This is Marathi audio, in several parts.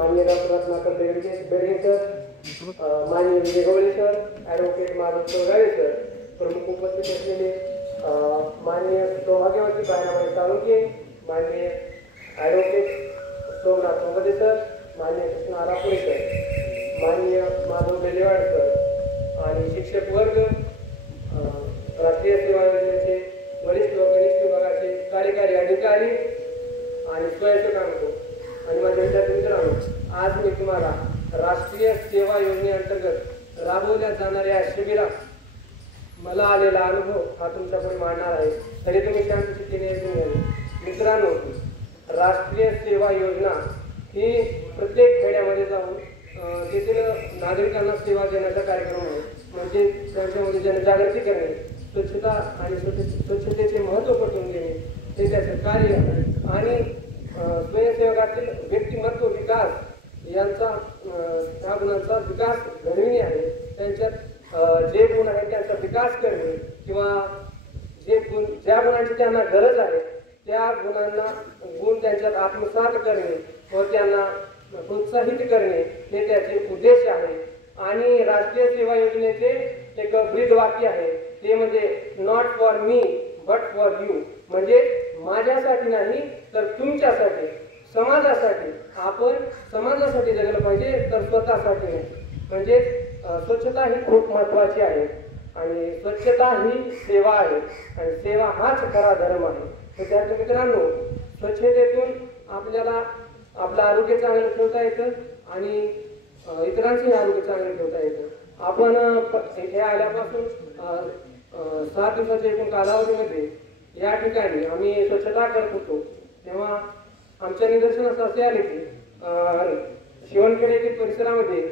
माननीय डॉक्टर रत्नाकर बेडगे सर, माननीय विजय Gawali sir, advocate Madhav चौगाळे sir, प्रमुख उपस्थित असलेले माननीय सौभाग्यवती बायनाबाई साळुंके, माननीय ॲडव्होकेट सोमनाथ मोगदे सर, माननीय कृष्ण आरापुरे सर, माननीय माधव बेलेवाड सर आणि शिक्षक वर्ग, राष्ट्रीय सेवा योजनेचे वरिष्ठ व कनिष्ठ विभागाचे कार्यकारी अधिकारी आणि स्वयंसेवकांनो आणि माझ्या विद्यार्थी मित्रांनो, आज मी तुम्हाला राष्ट्रीय सेवा योजनेअंतर्गत राबवल्या जाणाऱ्या शिबिरात मला आलेला अनुभव हा तुमच्यापुढे मांडणार आहे. तरी तुम्ही शांततेने ऐकून घ्या. मित्रांनो, राष्ट्रीय सेवा योजना ही प्रत्येक खेड्यामध्ये जाऊन तेथील नागरिकांना सेवा देण्याचा कार्यक्रम आहे. म्हणजे त्यांच्यामध्ये जनजागृती करणे, स्वच्छता आणि स्वच्छतेचे महत्त्व पटवून देणे हे त्याचे कार्य आहे. आणि स्वयंसेवकातील व्यक्तिमत्व विकास यांचा ह्या गुणांचा विकास घडविणे आहे. त्यांच्यात जे गुण आहेत त्यांचा विकास करणे किंवा ज्या गुणांची त्यांना गरज आहे त्या गुण त्यांच्यात आत्मसात करणे व त्यांना प्रोत्साहित करणे हे त्याचे उद्देश आहे. आणि राष्ट्रीय सेवा योजनेचे एक ब्रीद वाक्य आहे, ते म्हणजे not for me but for you, म्हणजे माझ्यासाठी नाही तर तुमच्यासाठी, समाजासाठी. आपण समाजासाठी जगलं पाहिजे तर स्वतःसाठी नाही. म्हणजे स्वच्छता ही खूप महत्त्वाची आहे आणि स्वच्छता ही सेवा आहे आणि सेवा हाच खरा धर्म आहे. विद्यार्थी मित्रांनो, स्वच्छतेतून आपल्याला आपलं आरोग्य चांगलं ठेवता येतं आणि इतरांचंही आरोग्य चांगलं ठेवता येतं. आपण इथे आल्यापासून 7 दिवसाच्या एकूण कालावधीमध्ये या ठिकाणी आम्ही स्वच्छता करत होतो, तेव्हा आमच्या निदर्शनास असे आले की शिवणखेडे येथील परिसरामध्ये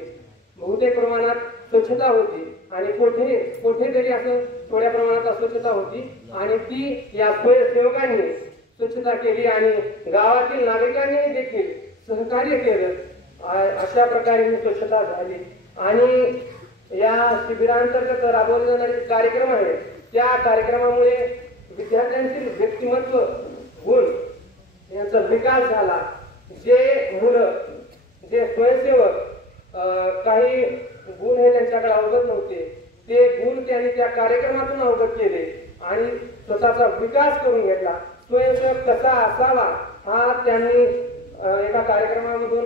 बहुतेक प्रमाणात स्वच्छता होती आणि कोठेतरी असं थोड्या प्रमाणात अस्वच्छता होती आणि ती या स्वयंसेवकांनी स्वच्छता केली आणि गावातील नागरिकांनी देखील सहकार्य केलं. अशा प्रकारे ही स्वच्छता झाली. आणि या शिबिरांतर्गत राबवले जाणारे कार्यक्रम आहेत, त्या कार्यक्रमामुळे विद्यार्थ्यांतील व्यक्तिमत्व गुण यांचा विकास झाला. जे मुलं, जे स्वयंसेवक काही गुण हे त्यांच्याकडे अवगत नव्हते, ते गुण त्यांनी त्या कार्यक्रमातून अवगत केले आणि स्वतःचा विकास करून घेतला. स्वयंसेवक कसा असावा हा त्यांनी एका कार्यक्रमामधून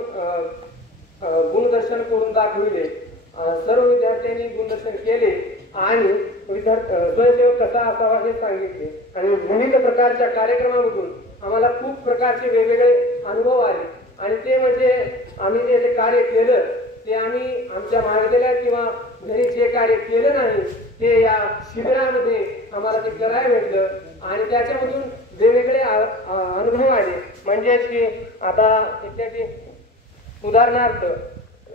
गुणदर्शन करून दाखविले. सर्व विद्यार्थ्यांनी गुणदर्शन केले आणि स्वयंसेवक कसा असावा हे सांगितले. आणि विविध प्रकारच्या कार्यक्रमामधून आम्हाला खूप प्रकारचे वेगवेगळे अनुभव आले. आणि ते म्हणजे आम्ही जे कार्य केलं ते आम्ही आमच्या महाविद्यालयात किंवा घरी जे कार्य केलं नाही ते या शिबिरामध्ये आम्हाला ते करायला भेटलं आणि त्याच्यामधून वेगवेगळे अनुभव आले. म्हणजेच की आता इत्यादी उदाहरणार्थ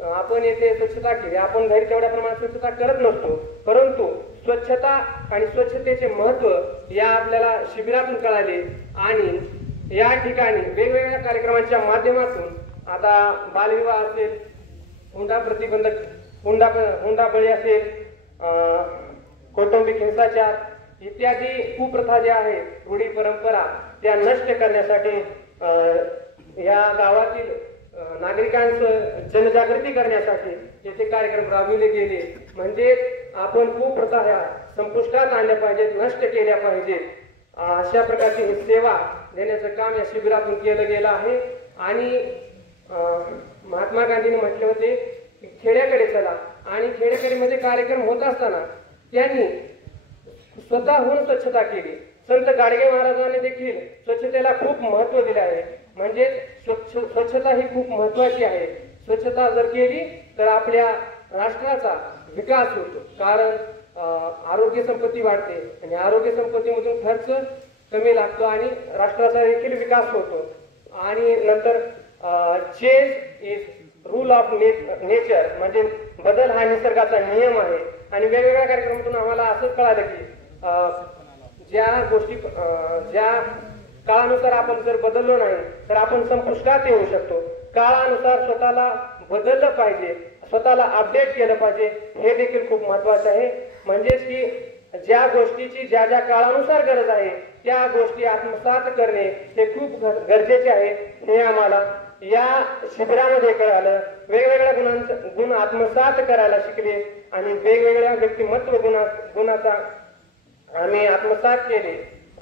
आपण येथे स्वच्छता केली, आपण घरी तेवढ्या प्रमाणात स्वच्छता करत नसतो, परंतु स्वच्छता आणि स्वच्छतेचे महत्त्व या आपल्याला शिबिरातून कळाले. आणि या ठिकाणी वेगवेगळ्या कार्यक्रमांच्या माध्यमातून आता बालविवाह असेल, हुंडा प्रतिबंधक, हुंडाबळी असेल, कौटुंबिक हिंसाचार इत्यादी कुप्रथा ज्या आहेत, रूढी परंपरा, त्या नष्ट करण्यासाठी या गावातील नागरिकांचं जनजागृती करण्यासाठी येथे कार्यक्रम राबविले गेले. म्हणजे आपण कुप्रथा ह्या संपुष्टात आणल्या पाहिजेत, नष्ट केल्या पाहिजेत. अशा प्रकारची ही सेवा देण्याचं काम या शिबिरातून केलं गेलं आहे. आणि महात्मा गांधींनी म्हटले होते की खेड्याकडे चला, आणि खेडेकडीमध्ये कार्यक्रम होत असताना त्यांनी स्वतःहून स्वच्छता केली. संत गाडगे महाराजांनी देखील स्वच्छतेला खूप महत्त्व दिले आहे. म्हणजे स्वच्छता ही खूप महत्त्वाची आहे. स्वच्छता जर केली तर आपल्या राष्ट्राचा विकास होतो, कारण आरोग्य संपत्ती वाढते आणि आरोग्य संपत्तीमधून खर्च कमी लागतो आणि राष्ट्राचा देखील विकास होतो. आणि नंतर change is rule of nature, म्हणजे बदल हा निसर्गाचा नियम आहे. आणि वेगवेगळ्या कार्यक्रमातून आम्हाला असं कळालं की ज्या काळानुसार आपण जर बदललो नाही तर आपण संपुष्टात येऊ शकतो. काळानुसार स्वतःला बदललं पाहिजे, स्वतःला अपडेट केलं पाहिजे, हे देखील खूप महत्वाचं आहे. म्हणजेच की ज्या गोष्टीची ज्या ज्या काळानुसार गरज आहे त्या गोष्टी आत्मसात करणे हे खूप गरजेचे आहे, हे आम्हाला या शिबिरामध्ये कळालं, वेगवेगळ्या गुण आत्मसात करायला शिकले आणि वेगवेगळ्या व्यक्तिमत्व गुणाचा आम्ही आत्मसात केले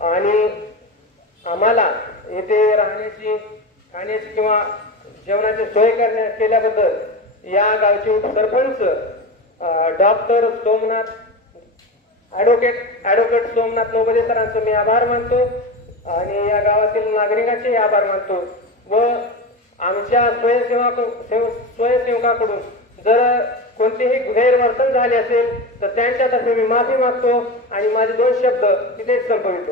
आणि आम्हाला येथे राहण्याची खाण्याची किंवा जेवणाची सोय केल्याबद्दल या गावचे उपसरपंच डॉक्टर सोमनाथ ॲडव्होकेट सोमनाथ नोबदे सरांचं मी आभार मानतो आणि या गावातील नागरिकांचे आभार मानतो व आमच्या स्वयंसेवकाकडून जर कोणतेही गैरवर्तन झाले असेल तर त्यांच्यातर्फे मी माफी मागतो आणि माझे 2 शब्द इथेच संपवितो.